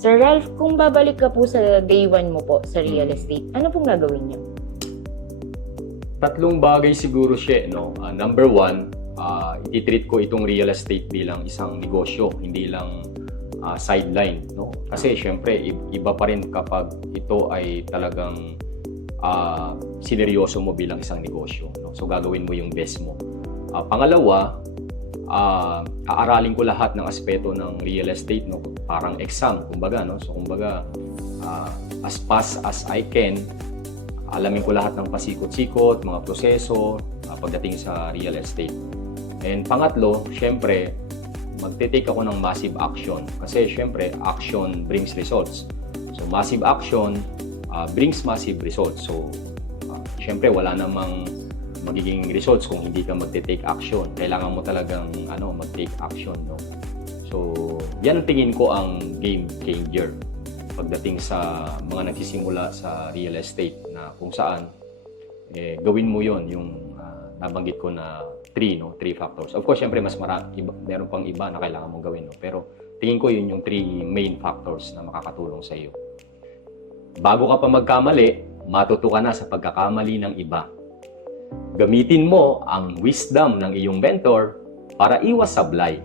Sir Ralph, kung babalik ka po sa day 1 mo po sa real estate, ano pong gagawin niyo? Tatlong bagay siguro siya, no? Number one, i-treat ko itong real estate bilang isang negosyo, hindi lang sideline, no? Kasi syempre, iba pa rin kapag ito ay talagang sineryoso mo bilang isang negosyo, no? So gagawin mo yung best mo. Pangalawa, aaralin ko lahat ng aspeto ng real estate, no? Parang exam, kumbaga, no? So kumbaga, as fast as I can, alamin ko lahat ng pasikot-sikot, mga proseso pagdating sa real estate. And pangatlo, syempre, magte-take ako ng massive action kasi syempre, action brings results. So massive action brings massive results. So syempre, wala namang magiging results kung hindi ka magte-take action. Kailangan mo talagang mag-take action, no? So, yan ang tingin ko ang game changer pagdating sa mga nagsisimula sa real estate na kung saan gawin mo yon yung nabanggit ko na 3 factors. Of course, syempre mas meron pang iba na kailangan mong gawin, no? Pero tingin ko yun yung 3 main factors na makakatulong sa iyo. Bago ka pa magkamali, matuto ka na sa pagkakamali ng iba. Gamitin mo ang wisdom ng iyong mentor para iwas sablay.